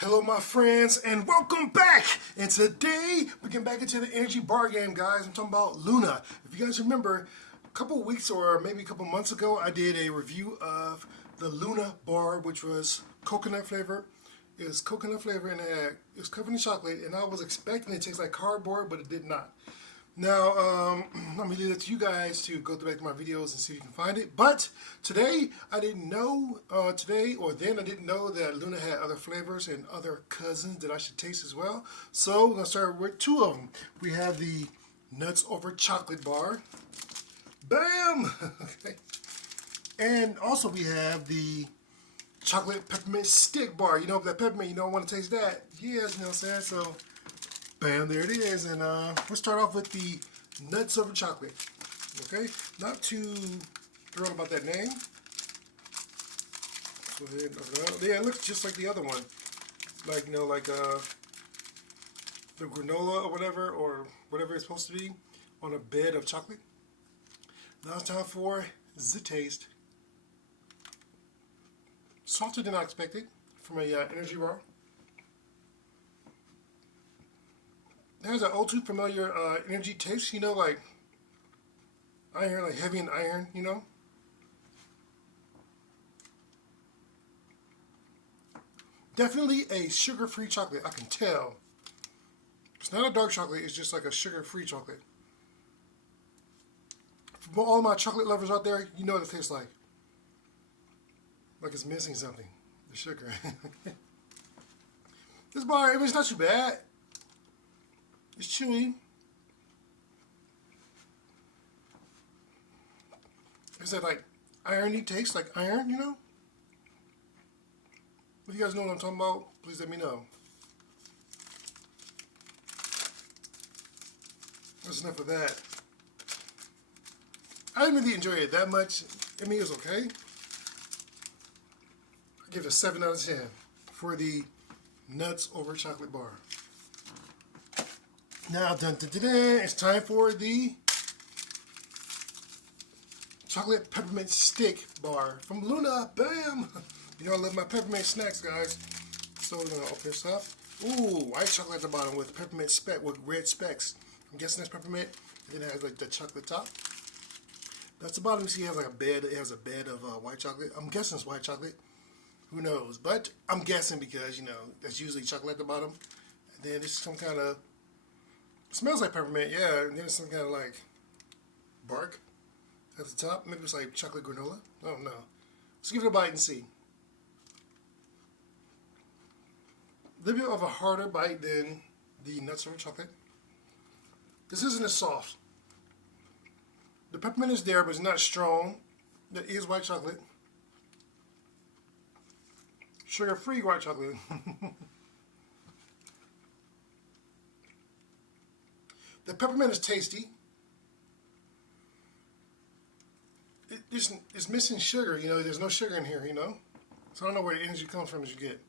Hello my friends and welcome back, and today we get back into the energy bar game, guys. I'm talking about Luna. If you guys remember, a couple weeks or maybe a couple months ago I did a review of the Luna bar, which was coconut flavor. It was coconut flavor and it was covered in chocolate, and I was expecting it to taste like cardboard, but it did not. Now, let me leave it to you guys to go back to my videos and see if you can find it. But today, I didn't know, I didn't know that Luna had other flavors and other cousins that I should taste as well. So, we're going to start with two of them. We have the Nuts Over Chocolate bar. Bam! Okay. And also we have the Chocolate Peppermint Stick bar. You know, that peppermint, you don't want to taste that. Yes, you know what I'm saying? So, bam, there it is. And we'll start off with the Nuts Over Chocolate. Okay, not too thrilled about that name. Go ahead and open it up. Yeah, it looks just like the other one. Like, you know, like the granola or whatever it's supposed to be on a bed of chocolate. Now it's time for the taste. Salted than I expected from a energy bar. It has an all too familiar energy taste, you know, like iron, like heavy in iron, you know. Definitely a sugar-free chocolate, I can tell. It's not a dark chocolate, it's just like a sugar-free chocolate. For all my chocolate lovers out there, you know what it tastes like. Like it's missing something, the sugar. This bar, I mean, it's not too bad. It's chewy. Is that like irony taste, like iron, you know? If you guys know what I'm talking about, please let me know. That's enough of that. I didn't really enjoy it that much. I mean, it was okay. I give it a 7 out of 10 for the Nuts Over Chocolate bar. Now, it's time for the Chocolate Peppermint Stick bar from Luna. Bam! You know I love my peppermint snacks, guys. So we're gonna open this up. Ooh, white chocolate at the bottom with peppermint speck with red specks. I'm guessing that's peppermint. And then it has like the chocolate top. That's the bottom. You see, it has like a bed. It has a bed of white chocolate. I'm guessing it's white chocolate. Who knows? But I'm guessing because, you know, that's usually chocolate at the bottom. And then it's some kind of, it smells like peppermint, yeah. And then it's some kind of like bark at the top. Maybe it's like chocolate granola. I don't know. Let's give it a bite and see. A little bit of a harder bite than the Nuts Over Chocolate. This isn't as soft. The peppermint is there, but it's not strong. That is white chocolate. Sugar-free white chocolate. The peppermint is tasty. It's missing sugar, you know. There's no sugar in here, you know. So I don't know where the energy comes from as you get.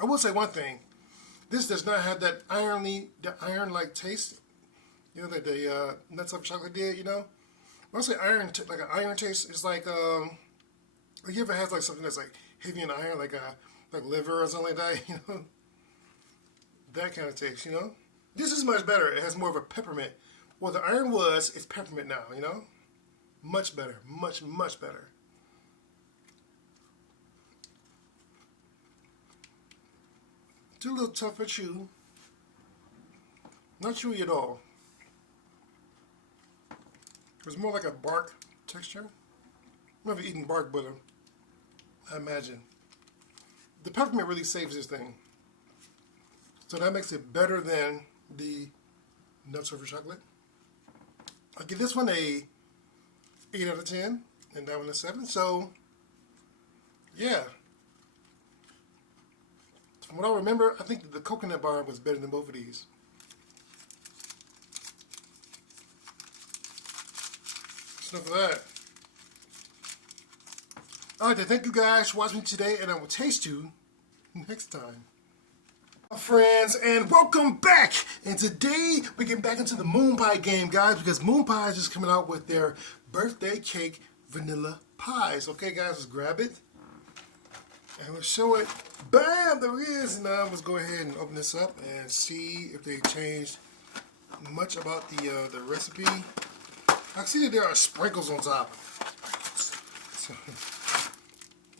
I will say one thing. This does not have that iron-like taste, you know, that the Nuts Over Chocolate did, you know. When I say iron, like an iron taste, it's like, you ever had like something that's like heavy in iron, like liver or something like that, you know. That kind of taste, you know. This is much better. It has more of a peppermint. Well, the iron was, it's peppermint now, you know? Much better. Much, much better. It's a little tougher chew. Not chewy at all. It's more like a bark texture. I've never eaten bark, but I imagine. The peppermint really saves this thing. So that makes it better than the Nuts Over Chocolate. I'll give this one a 8 out of 10, and that one a 7. So, yeah. From what I remember, I think the coconut bar was better than both of these. That's enough of that. Alright, thank you guys for watching today, and I will taste you next time. Friends, and welcome back. And today we get back into the moon pie game, guys, because Moon Pie is just coming out with their birthday cake vanilla pies. Okay, guys, let's grab it. And we'll show it. Bam! There it is. Now let's go ahead and open this up and see if they changed much about the recipe. I see that there are sprinkles on top. So,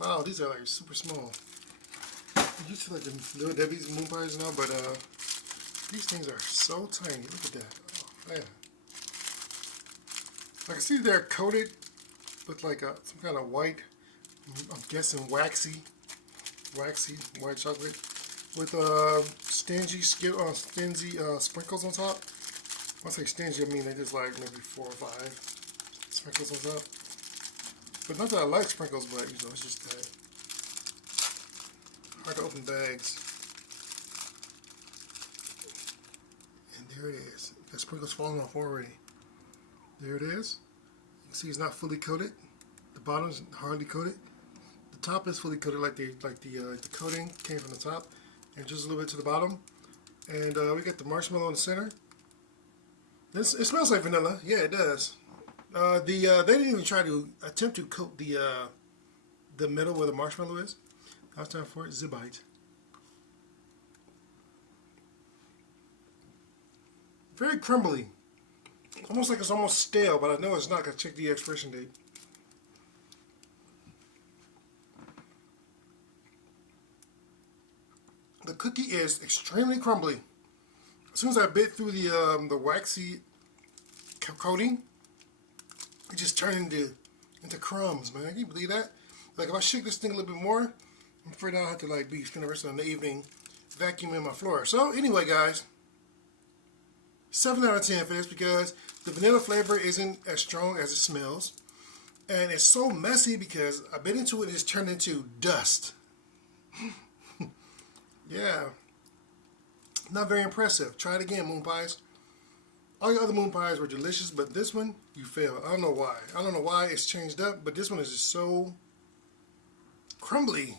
wow, these are like super small. I'm used to like the Little Debbie's moon pies now, but these things are so tiny. Look at that. Oh man. I can see they're coated with like some kind of white, I'm guessing waxy white chocolate with stingy sprinkles on top. When I say stingy, I mean they just like maybe 4 or 5 sprinkles on top. But not that I like sprinkles, but you know, it's just that hard to open bags. And there it is. That sprinkles falling off already. There it is. You can see it's not fully coated. The bottom's hardly coated. The top is fully coated, like the coating came from the top, and just a little bit to the bottom. And we got the marshmallow in the center. It smells like vanilla. Yeah, it does. They didn't even try to attempt to coat the middle where the marshmallow is. Now it's time for it. Zibite. Very crumbly. Almost like it's almost stale, but I know it's not. I checked the expiration date. The cookie is extremely crumbly. As soon as I bit through the waxy coating, it just turned into crumbs, man. Can you believe that? Like if I shake this thing a little bit more, I'm afraid I'll have to like spend the rest of the evening vacuuming my floor. So anyway, guys, 7 out of 10 for this because the vanilla flavor isn't as strong as it smells, and it's so messy because I bit into it and it's turned into dust. Yeah, not very impressive. Try it again, moon pies. All your other moon pies were delicious, but this one, you failed. I don't know why. I don't know why it's changed up, but this one is just so crumbly.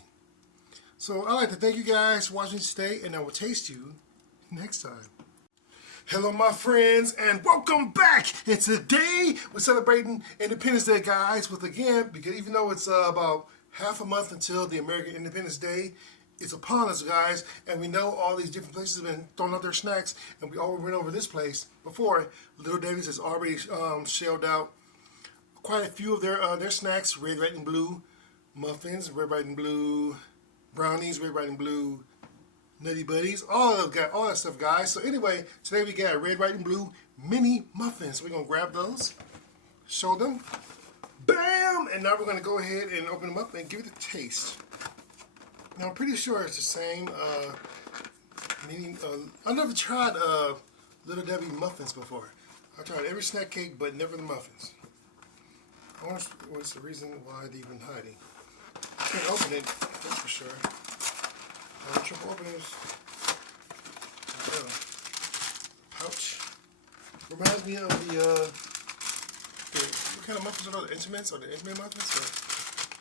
So I'd like to thank you guys for watching today, and I will taste you next time. Hello, my friends, and welcome back. And today we're celebrating Independence Day, guys, with again, because even though it's about half a month until the American Independence Day, it's upon us, guys, and we know all these different places have been throwing out their snacks, and we already went over this place before. Little Debbie's has already shelled out quite a few of their snacks: red, white, and blue muffins, red, white, and blue brownies, red, white, and blue Nutty Buddies, all that stuff, guys. So anyway, today we got red, white, and blue mini muffins. So we're gonna grab those, show them, bam, and now we're gonna go ahead and open them up and give it a taste. Now I'm pretty sure it's the same. I've never tried Little Debbie muffins before. I tried every snack cake, but never the muffins. I wonder what's the reason why they've been hiding. I can't open it, that's for sure. I have trouble opening this. Pouch. Reminds me of what kind of muffins are those? The Intimates or the Intimate muffins? So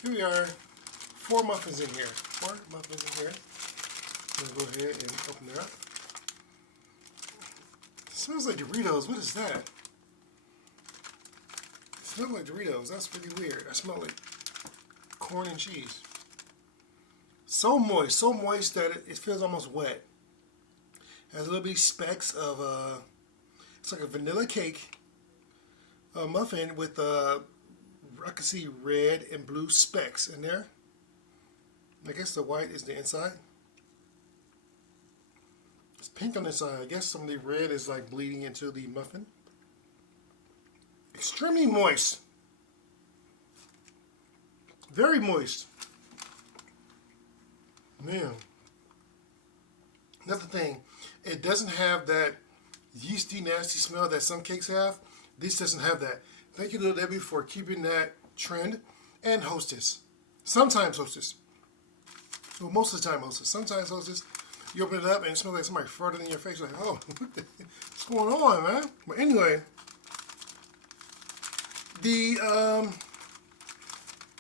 here we are. 4 muffins in here. 4 muffins in here. Let's go ahead and open it up. It smells like Doritos. What is that? It smells like Doritos. That's pretty weird. I smell like corn and cheese. So moist that it feels almost wet. Has a little bit of specks of it's like a vanilla cake muffin with I can see red and blue specks in there. I guess the white is the inside. It's pink on the inside. I guess some of the red is like bleeding into the muffin. Extremely moist. Very moist. Man. Another thing, it doesn't have that yeasty, nasty smell that some cakes have. This doesn't have that. Thank you, Little Debbie, for keeping that trend. And Hostess. Sometimes Hostess. Well, most of the time Hostess. Sometimes Hostess, you open it up and it smells like somebody farted in your face. Like, oh, what's going on, man? But anyway, the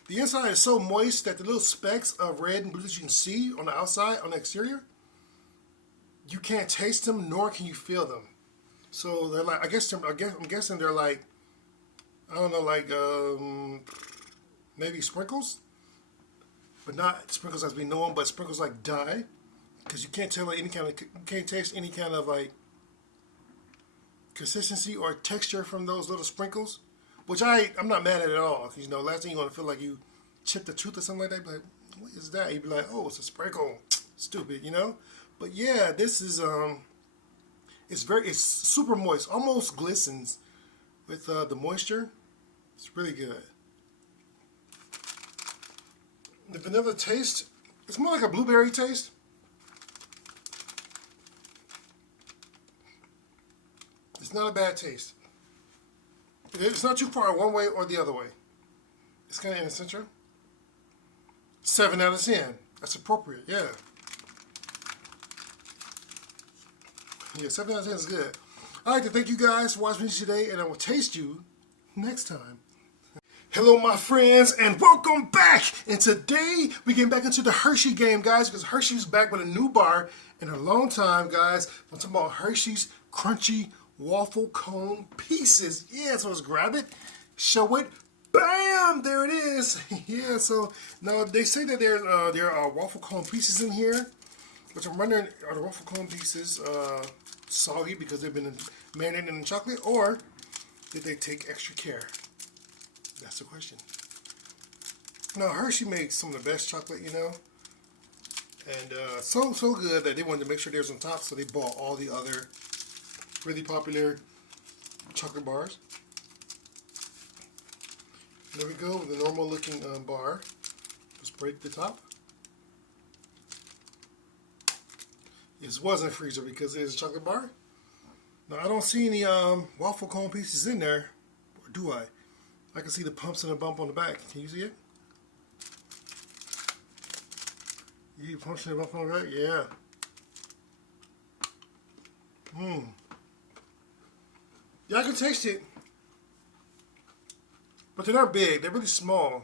inside is so moist that the little specks of red and blue that you can see on the outside, on the exterior, you can't taste them nor can you feel them. So they're like, I'm guessing they're like, I don't know, like maybe sprinkles. but not sprinkles as we know them, but sprinkles like dye, because you can't tell like you can't taste any kind of like consistency or texture from those little sprinkles, which I'm not mad at all. You know, last thing you're gonna feel like you chipped a tooth or something like that. Be like, what is that? You'd be like, oh, it's a sprinkle. Stupid, you know. But yeah, this is it's super moist, almost glistens with the moisture. It's really good. The vanilla taste, it's more like a blueberry taste. It's not a bad taste. It's not too far one way or the other way. It's kind of in the center. 7 out of 10. That's appropriate, yeah. Yeah, 7 out of 10 is good. I'd like to thank you guys for watching me today, and I will taste you next time. Hello, my friends, and welcome back. And today, we get back into the Hershey game, guys, because Hershey's back with a new bar in a long time, guys. I'm talking about Hershey's Crunchy Waffle Cone Pieces. Yeah, so let's grab it, show it. Bam! There it is. Yeah, so now they say that there are waffle cone pieces in here, which I'm wondering, are the waffle cone pieces soggy because they've been marinated in chocolate, or did they take extra care? That's the question. Now, Hershey makes some of the best chocolate, you know, and so good that they wanted to make sure there's on top, so they bought all the other really popular chocolate bars. There we go, with the normal looking bar. Just break the top. This wasn't a freezer because it is a chocolate bar. Now I don't see any waffle cone pieces in there, or do I? I can see the pumps and a bump on the back. Can you see it? You pumps and a bump on the back? Yeah. Yeah, I can taste it. But they're not big, they're really small.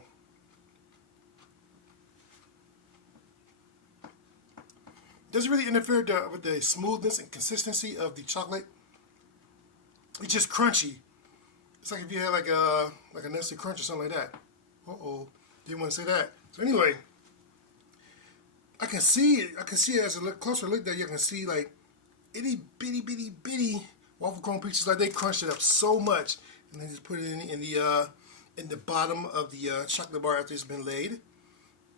Doesn't really interfere with the smoothness and consistency of the chocolate. It's just crunchy. It's like if you had like a Nestle Crunch or something like that. Uh-oh, didn't want to say that. So anyway, I can see it. I can see it as a look closer look there. You can see like itty bitty waffle cone pieces. Like they crunched it up so much, and then just put it in the bottom of the chocolate bar after it's been laid, and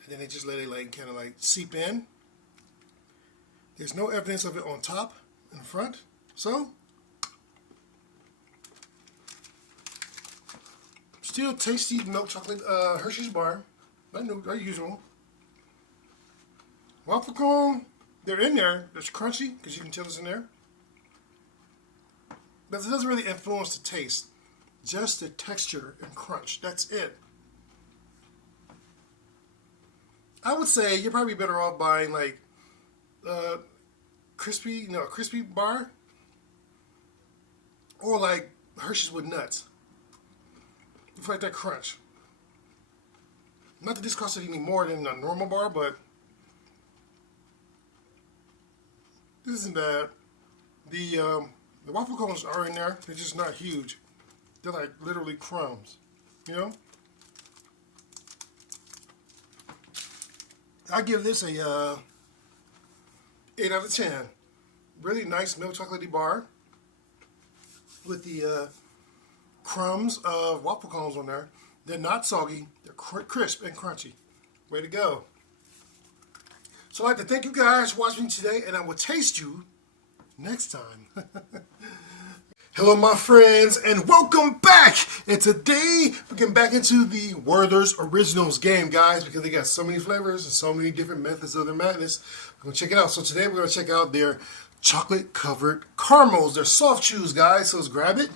then they just let it like kind of like seep in. There's no evidence of it on top and front, so still tasty milk chocolate Hershey's bar, not usual. Waffle cone, they're in there. It's crunchy because you can tell it's in there, but it doesn't really influence the taste. Just the texture and crunch. That's it. I would say you're probably better off buying like a crispy bar, or like Hershey's with nuts. You like that crunch. Not that this costs any more than a normal bar, but this isn't bad. The waffle cones are in there. They're just not huge. They're like literally crumbs, you know? I give this a 8 out of 10. Really nice milk chocolatey bar with the crumbs of waffle cones on there. They're not soggy. They're crisp and crunchy. Way to go. So I'd like to thank you guys for watching today, and I will taste you next time. Hello, my friends, and welcome back. And today, we're getting back into the Werther's Originals game, guys, because they got so many flavors and so many different methods of their madness. We're going to check it out. So today, we're going to check out their chocolate-covered caramels. They're soft chews, guys, so let's grab it,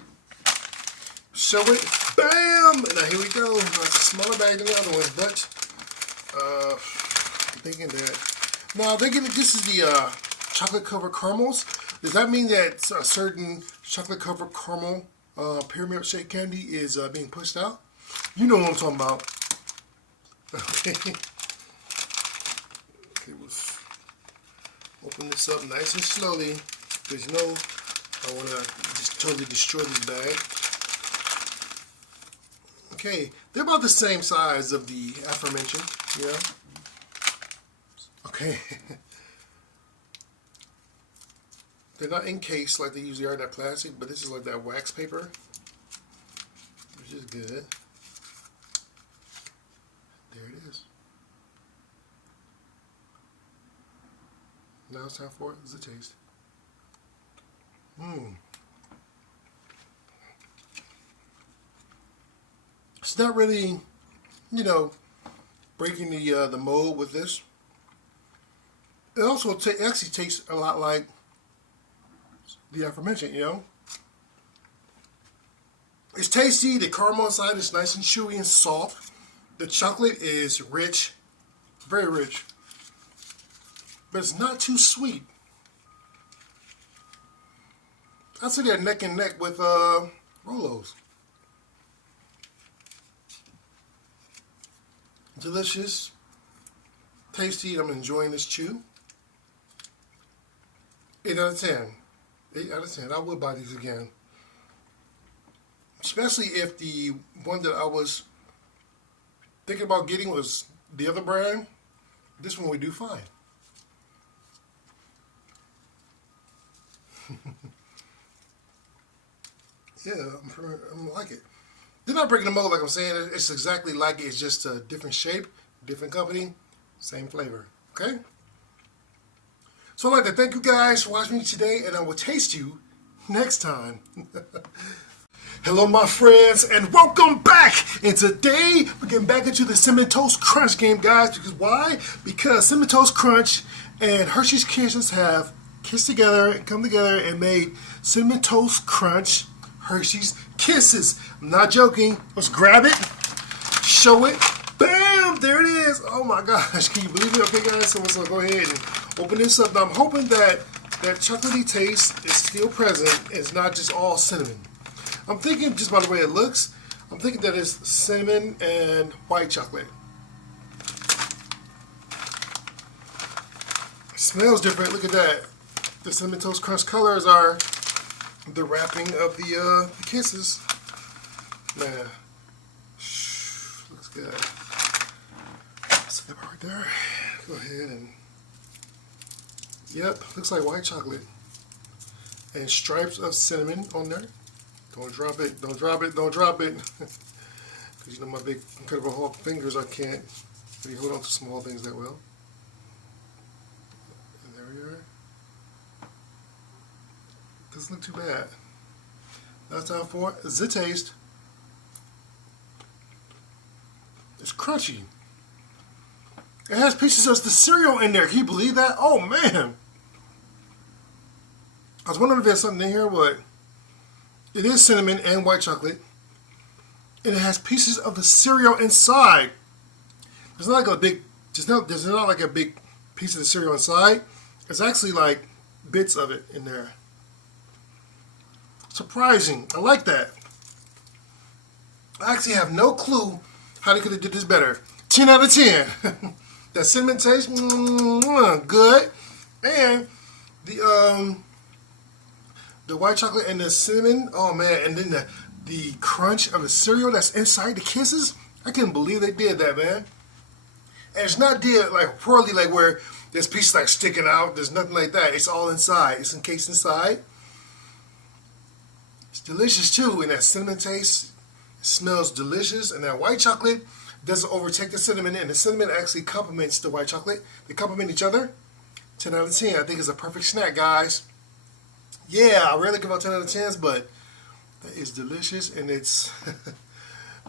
show it, bam! Now, here we go. It's a smaller bag than the other ones, but I'm thinking that. Now, this is the chocolate-covered caramels. Does that mean that a certain chocolate-covered caramel pyramid shaped candy is being pushed out? You know what I'm talking about. Okay. Okay, let's open this up nice and slowly, because you know I want to just totally destroy this bag. Okay, they're about the same size of the aforementioned, yeah. Okay. They're not encased like they usually are in that plastic, but this is like that wax paper, which is good. There it is. Now it's time for the taste. It's not really, you know, breaking the mold with this. It also actually tastes a lot like the aforementioned, you know. It's tasty. The caramel inside is nice and chewy and soft. The chocolate is rich, very rich, but it's not too sweet. I'd say they're neck and neck with Rolos. Delicious, tasty. I'm enjoying this chew. 8 out of 10. 8 out of 10. I would buy these again. Especially if the one that I was thinking about getting was the other brand. This one would do fine. Yeah, I'm like it. They're not breaking the mold like I'm saying. It's exactly like it. It's just a different shape, different company, same flavor. Okay? So I'd like to thank you guys for watching me today, and I will taste you next time. Hello, my friends, and welcome back. And today, we're getting back into the Cinnamon Toast Crunch game, guys. Because why? Because Cinnamon Toast Crunch and Hershey's Kisses have kissed together and come together and made Cinnamon Toast Crunch Hershey's Kisses. I'm not joking. Let's grab it, show it. Bam! There it is. Oh my gosh. Can you believe it? Okay, guys, so let's go ahead and open this up. Now, I'm hoping that that chocolatey taste is still present. It's not just all cinnamon. I'm thinking, just by the way it looks, I'm thinking that it's cinnamon and white chocolate. It smells different. Look at that. The Cinnamon Toast Crunch colors are the wrapping of the Kisses. Man, looks good. That's that right there. Go ahead and, yep, looks like white chocolate. And stripes of cinnamon on there. Don't drop it, don't drop it, don't drop it. Because you know my big Incredible Hulk fingers, I can't really hold on to small things that well. And there we are. Doesn't look too bad. Now it's time for the taste. It's crunchy. It has pieces of the cereal in there. Can you believe that? Oh man. I was wondering if there's something in here, but it is cinnamon and white chocolate. And it has pieces of the cereal inside. There's not like a big, there's not like a big piece of the cereal inside. It's actually like bits of it in there. Surprising. I like that. I actually have no clue how they could have did this better. 10 out of 10. That cinnamon taste, good. And the white chocolate and the cinnamon, oh man, and then the crunch of the cereal that's inside the Kisses. I couldn't believe they did that, man. And it's not did like poorly, like where there's pieces like sticking out. There's nothing like that. It's all inside. It's encased inside. It's delicious too, and that cinnamon taste smells delicious, and that white chocolate doesn't overtake the cinnamon, and the cinnamon actually complements the white chocolate. They complement each other. 10 out of 10. I think it's a perfect snack, guys. Yeah, I rarely give out 10 out of 10s, but that is delicious, and it's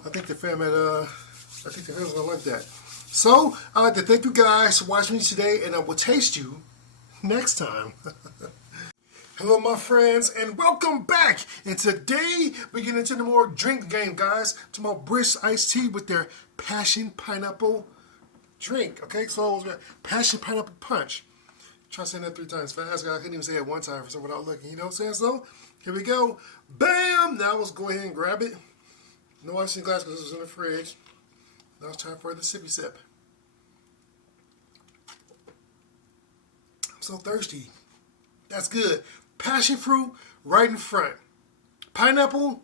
I think the fam's gonna like that. So I'd like to thank you guys for watching me today, and I will taste you next time. Hello, my friends, and welcome back. And today we get into the more drink game, guys. Talking about Brisk iced tea with their passion pineapple drink. Okay, so it was passion pineapple punch. Try saying that 3 times fast. I couldn't even say it one time for some without looking. You know what I'm saying? So here we go. Bam! Now let's go ahead and grab it. No ice in glass because it was in the fridge. Now it's time for the sippy sip. I'm so thirsty. That's good. Passion fruit right in front. Pineapple,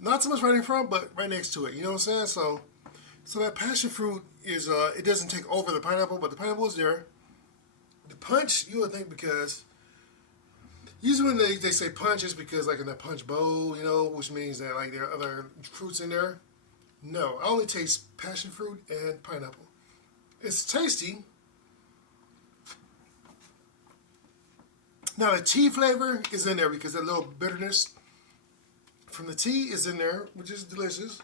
not so much right in front, but right next to it. You know what I'm saying? So that passion fruit is, it doesn't take over the pineapple, but the pineapple is there. The punch, you would think because usually when they say punch, it's because like in a punch bowl, you know, which means that like there are other fruits in there. No, I only taste passion fruit and pineapple. It's tasty. Now the tea flavor is in there because that little bitterness from the tea is in there, which is delicious.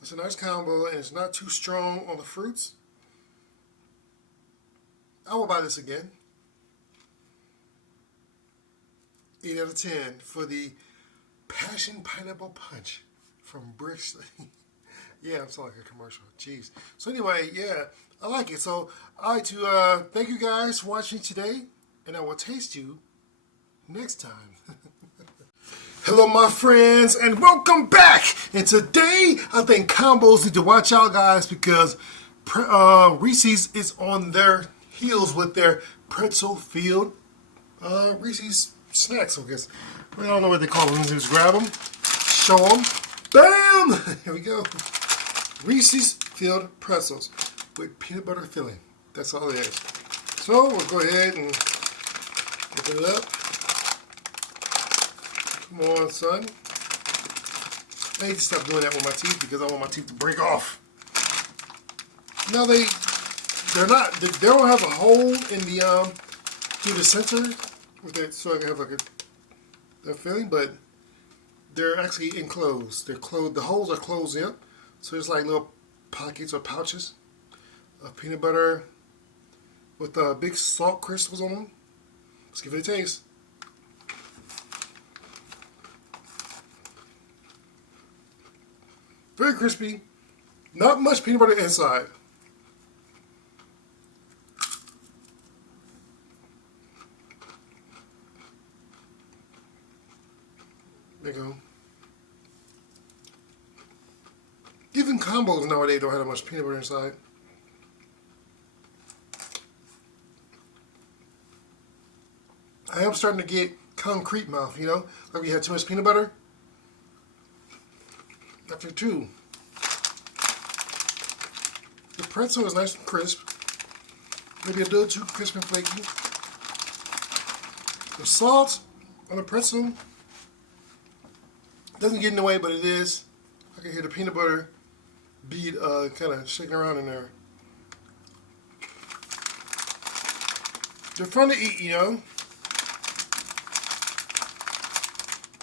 It's a nice combo and it's not too strong on the fruits. I will buy this again. 8 out of 10 for the Passion Pineapple Punch from Bristol. Yeah, I'm sounding like a commercial. Jeez. So anyway, yeah, I like it. So I'd like to thank you guys for watching today, and I will taste you next time. Hello, my friends, and welcome back. And today, I think combos need to watch out, guys, because Reese's is on their heels with their pretzel-filled Reese's snacks, I guess. I don't know what they call them. Just grab them, show them. Bam! Here we go. Reese's filled pretzels with peanut butter filling. That's all it is. So we'll go ahead and open it up. Come on, son. I need to stop doing that with my teeth because I want my teeth to break off. Now they don't have a hole in the through the center with it, so I can have like a filling, but they're actually enclosed. They're closed. The holes are closed up, so there's like little pockets or pouches of peanut butter with big salt crystals on them. Let's give it a taste. Very crispy. Not much peanut butter inside. There you go. Even combos nowadays don't have that much peanut butter inside. I am starting to get concrete mouth, you know? Like we had too much peanut butter. After two. The pretzel is nice and crisp. Maybe a little too crisp and flaky. The salt on the pretzel doesn't get in the way, but it is. I can hear the peanut butter bead kind of shaking around in there. They're fun to eat, you know.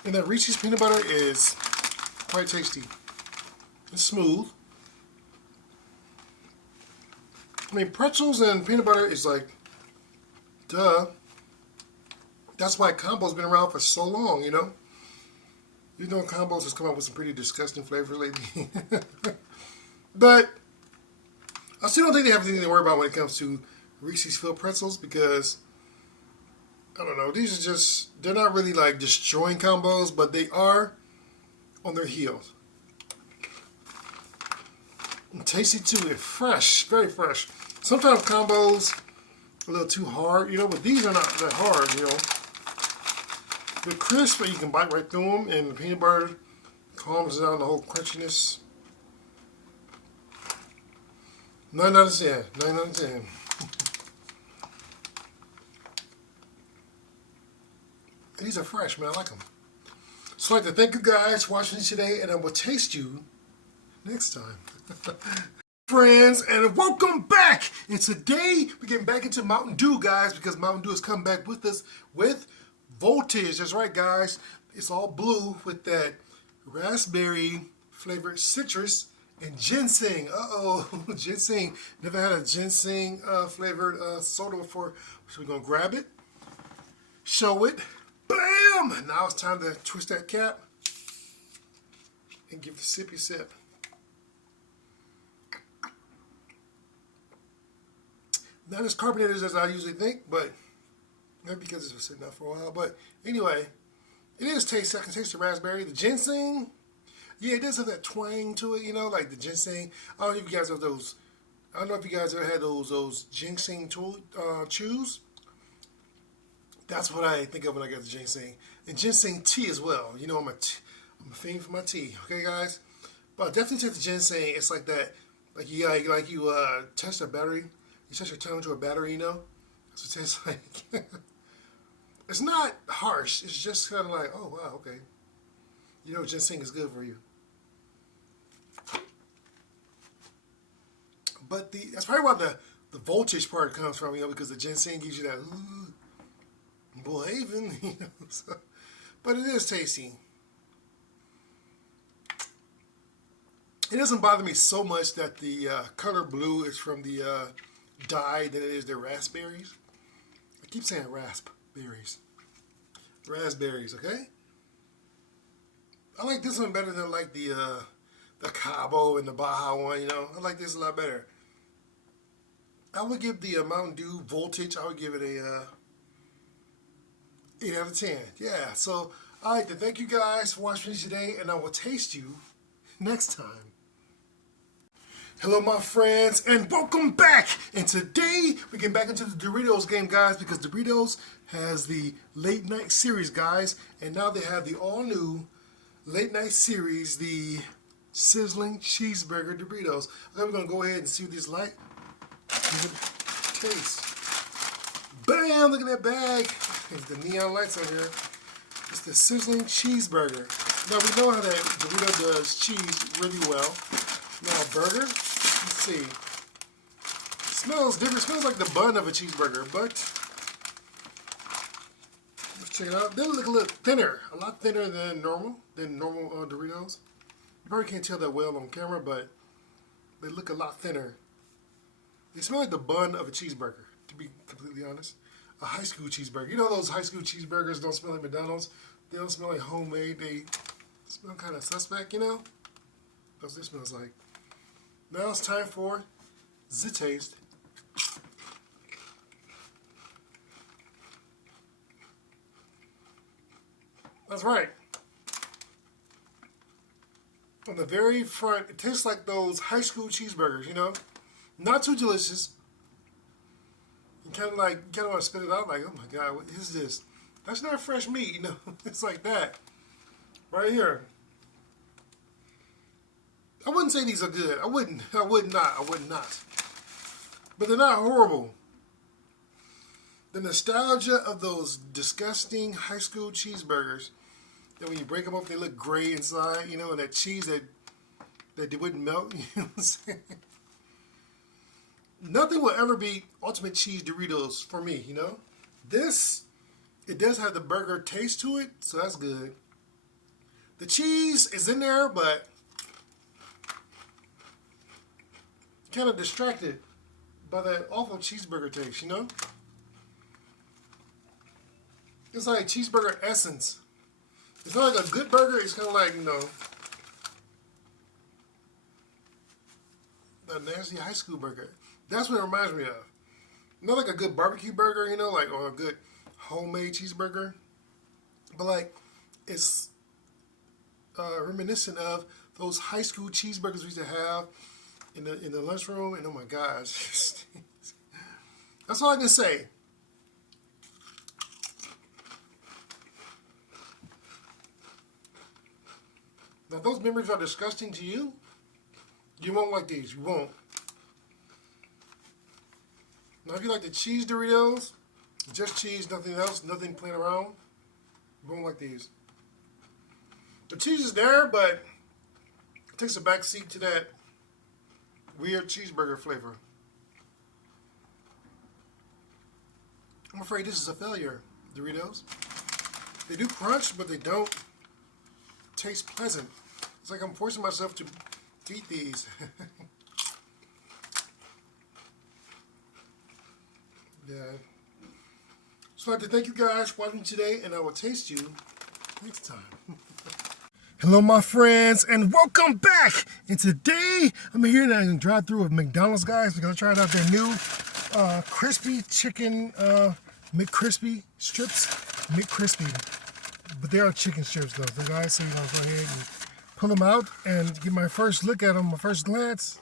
And that Reese's peanut butter is quite tasty. It's smooth. I mean, pretzels and peanut butter is like, duh. That's why combo's been around for so long, you know. You know, combos has come up with some pretty disgusting flavors lately. But I still don't think they have anything to worry about when it comes to Reese's filled pretzels because, I don't know, these are just, they're not really like destroying combos, but they are on their heels. And tasty too, and fresh, very fresh. Sometimes combos are a little too hard, you know, but these are not that hard, you know. They're crisp, but you can bite right through them, and the peanut butter calms down the whole crunchiness. 9 out of 10. 9 out of 10. These are fresh, man. I like them. So I'd like to thank you guys for watching today, and I will taste you next time. Friends, and welcome back. And today, we're getting back into Mountain Dew, guys, because Mountain Dew has come back with us with Voltage. That's right, guys. It's all blue with that raspberry flavored citrus and ginseng. Uh-oh, ginseng. Never had a ginseng flavored soda before. So we're going to grab it, show it. Bam! Now it's time to twist that cap and give the sippy sip. Not as carbonated as I usually think, but maybe because it's been sitting out for a while. But anyway, it is tasty. I can taste the raspberry. The ginseng, yeah, it does have that twang to it, you know, like the ginseng. I don't know if you guys have those. I don't know if you guys ever had those ginseng chews. That's what I think of when I get the ginseng. And ginseng tea as well. You know, I'm a fiend for my tea. Okay, guys? But definitely take the ginseng. It's like that, like you touch a battery. You touch your tongue to a battery, you know? So it tastes like, it's not harsh. It's just kind of like, oh wow, okay. You know, ginseng is good for you. But that's probably why the voltage part comes from, you know, because the ginseng gives you that, ooh, boy, even, you know. So, but it is tasty. It doesn't bother me so much that the color blue is from the dye than it is the raspberries. I keep saying raspberries. Raspberries, okay? I like this one better than like the Cabo and the Baja one, you know. I like this a lot better. I would give the Mountain Dew Voltage, I would give it a 8 out of 10. Yeah, so I'd like to thank you guys for watching today, and I will taste you next time. Hello my friends, and welcome back. And today we get back into the Doritos game, guys, because Doritos has the late night series, guys, and now they have the all new late night series, the sizzling cheeseburger Doritos. Okay, we're gonna go ahead and see what these like. Give it a taste. Bam! Look at that bag. The neon lights on here. It's the sizzling cheeseburger. Now we know how that Dorito does cheese really well. Now a burger. Let's see. It smells different. It smells like the bun of a cheeseburger, but let's check it out. They look a little thinner, a lot thinner than normal Doritos. You probably can't tell that well on camera, but they look a lot thinner. They smell like the bun of a cheeseburger, to be completely honest. A high school cheeseburger. You know those high school cheeseburgers don't smell like McDonald's? They don't smell like homemade. They smell kind of suspect, you know? That's what it smells like. Now it's time for the taste. That's right. On the very front, it tastes like those high school cheeseburgers, you know? Not too delicious. You kind of want to spit it out like, oh my God, what is this? That's not fresh meat, you know? It's like that. Right here. I wouldn't say these are good. I would not. But they're not horrible. The nostalgia of those disgusting high school cheeseburgers, that when you break them up, they look gray inside, you know, and that cheese that they wouldn't melt, you know what I'm saying? Nothing will ever beat Ultimate Cheese Doritos for me, you know? This, it does have the burger taste to it, so that's good. The cheese is in there, but kind of distracted by that awful cheeseburger taste, you know? It's like cheeseburger essence. It's not like a good burger, it's kind of like, you know, a nasty high school burger. That's what it reminds me of. Not like a good barbecue burger, you know, like, or a good homemade cheeseburger. But like, it's reminiscent of those high school cheeseburgers we used to have in the lunchroom. And oh my gosh, that's all I can say. Now, if those memories are disgusting to you, you won't like these. You won't. Now, if you like the cheese Doritos, just cheese, nothing else, nothing playing around, you won't like these. The cheese is there, but it takes a back seat to that weird cheeseburger flavor. I'm afraid this is a failure, Doritos. They do crunch, but they don't taste pleasant. It's like I'm forcing myself to eat these. Yeah. So I'd like to thank you guys for watching today, and I will taste you next time. Hello, my friends, and welcome back. And today, I'm here and I'm going to drive through with McDonald's, guys, because I tried out their new crispy chicken McCrispy strips. McCrispy. But they are chicken strips, though. So, guys, so you know, go ahead and pull them out and get my first look at them, my first glance.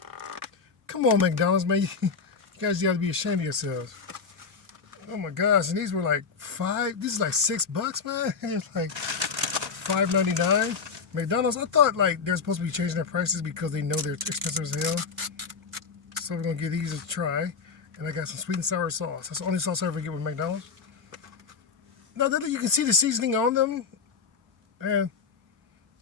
Come on, McDonald's, man. You guys got to be ashamed of yourselves. Oh my gosh, and these were like this is like $6, man. It's like $5.99. McDonald's, I thought like they're supposed to be changing their prices because they know they're expensive as hell. So we're gonna give these a try. And I got some sweet and sour sauce. That's the only sauce I ever get with McDonald's. Now, you can see the seasoning on them. And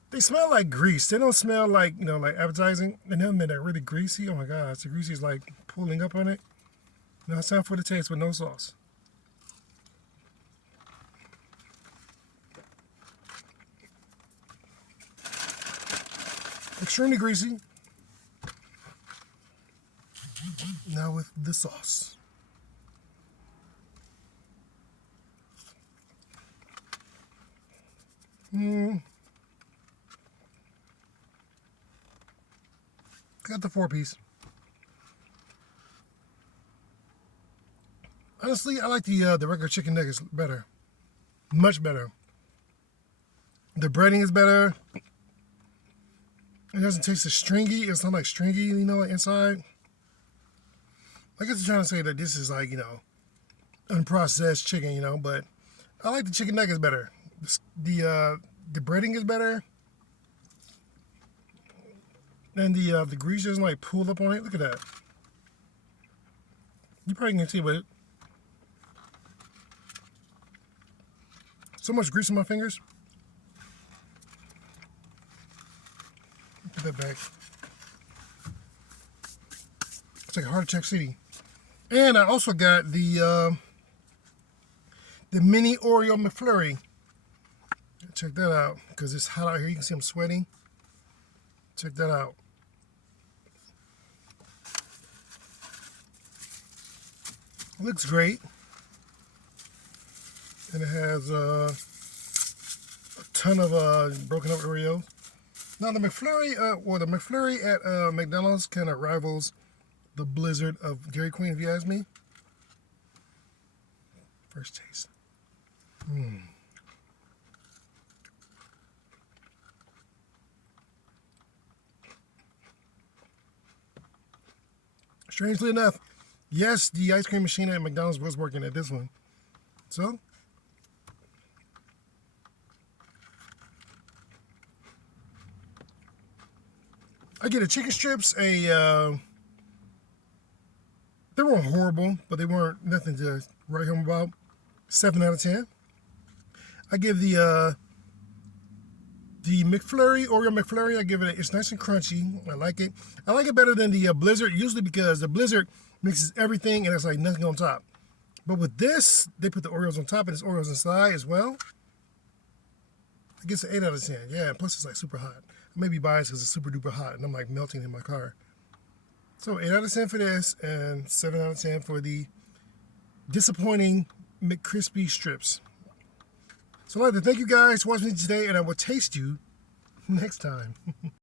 they smell like grease. They don't smell like, you know, like appetizing. And then they're really greasy. Oh my gosh, the greasy is like pulling up on it. Now it's time for the taste with no sauce. Extremely greasy. Now with the sauce. Got the 4-piece. Honestly, I like the regular chicken nuggets better. Much better. The breading is better. It doesn't taste as stringy. It's not like stringy, you know, like inside. I guess I'm trying to say that this is like, you know, unprocessed chicken, you know, but I like the chicken nuggets better. The breading is better. And the grease doesn't like pull up on it. Look at that. You probably can see with so much grease on my fingers. Put that back. It's like a heart attack city. And I also got the mini Oreo McFlurry. Check that out, because it's hot out here. You can see I'm sweating. Check that out. It looks great. And it has a ton of broken up Oreos. Now the McFlurry, the McFlurry at McDonald's kind of rivals the Blizzard of Dairy Queen, if you ask me. First taste. Strangely enough, yes, the ice cream machine at McDonald's was working at this one. So, I get the chicken strips, they weren't horrible, but they weren't nothing to write home about. 7 out of 10. I give the McFlurry, Oreo McFlurry, I give it, it's nice and crunchy. I like it. I like it better than the Blizzard, usually because the Blizzard mixes everything and it's like nothing on top. But with this, they put the Oreos on top and it's Oreos inside as well. It gets an 8 out of 10. Yeah, plus it's like super hot. I may be biased because it's super duper hot and I'm like melting in my car. So 8 out of 10 for this and 7 out of 10 for the disappointing McCrispy strips. So I'd like to thank you guys for watching me today, and I will taste you next time.